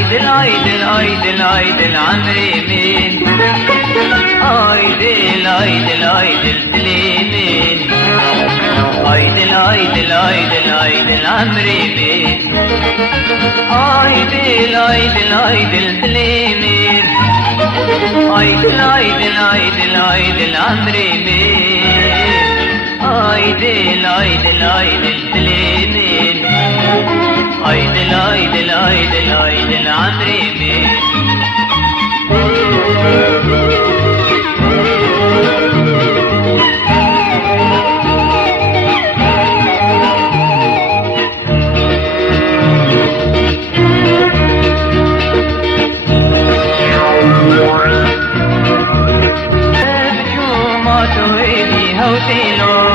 عيدل عيدل عيدل عيدل عمري مين عيدل عيدل عيدل سليمين عيدل عيدل عيدل عيدل عمري مين عيدل عيدل عيدل سليمين عيدل عيدل عيدل عيدل عمري مين عيدل عيدل عيدل سليمين عيدل عيدل عيدل عيدل عمري مين هوتيلو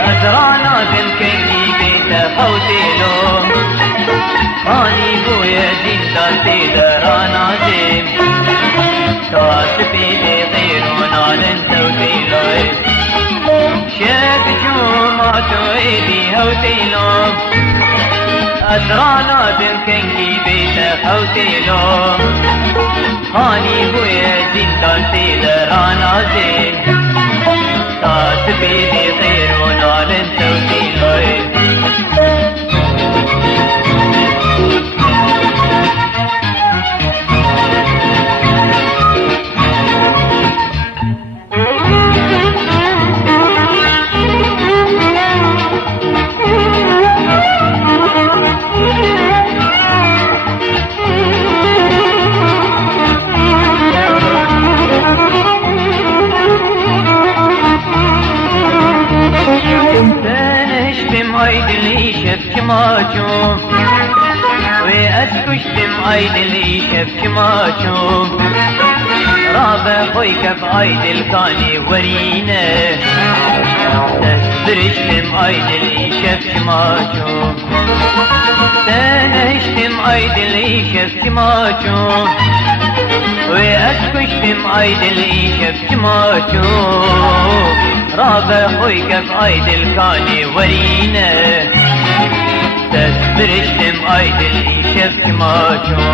أزرعنا تمكني بيت هوتيلو أني بويا دين دارتي درانا ديم تاس بيدي غيرونا لنسوتيلو شاك جوما تويدي هوتيلو أزرعنا تمكني بيت هوتيلو أني بويا دين دارتي درانا ديم تاس بيدي غيرونا لنسوتيلو عيدلي شفك ماچو وي اسكشتم عيدلي شفك ماچو رابع خويك بعيدل كاني ورينا تسبرشتم عيدلي شفك ماچو تنهشتم عيدلي شفك ماچو وي اسكشتم عيدلي شفك ماچو رابع خويك بعيدل كاني ورينا تسبرشتم عيدل شفك ماچو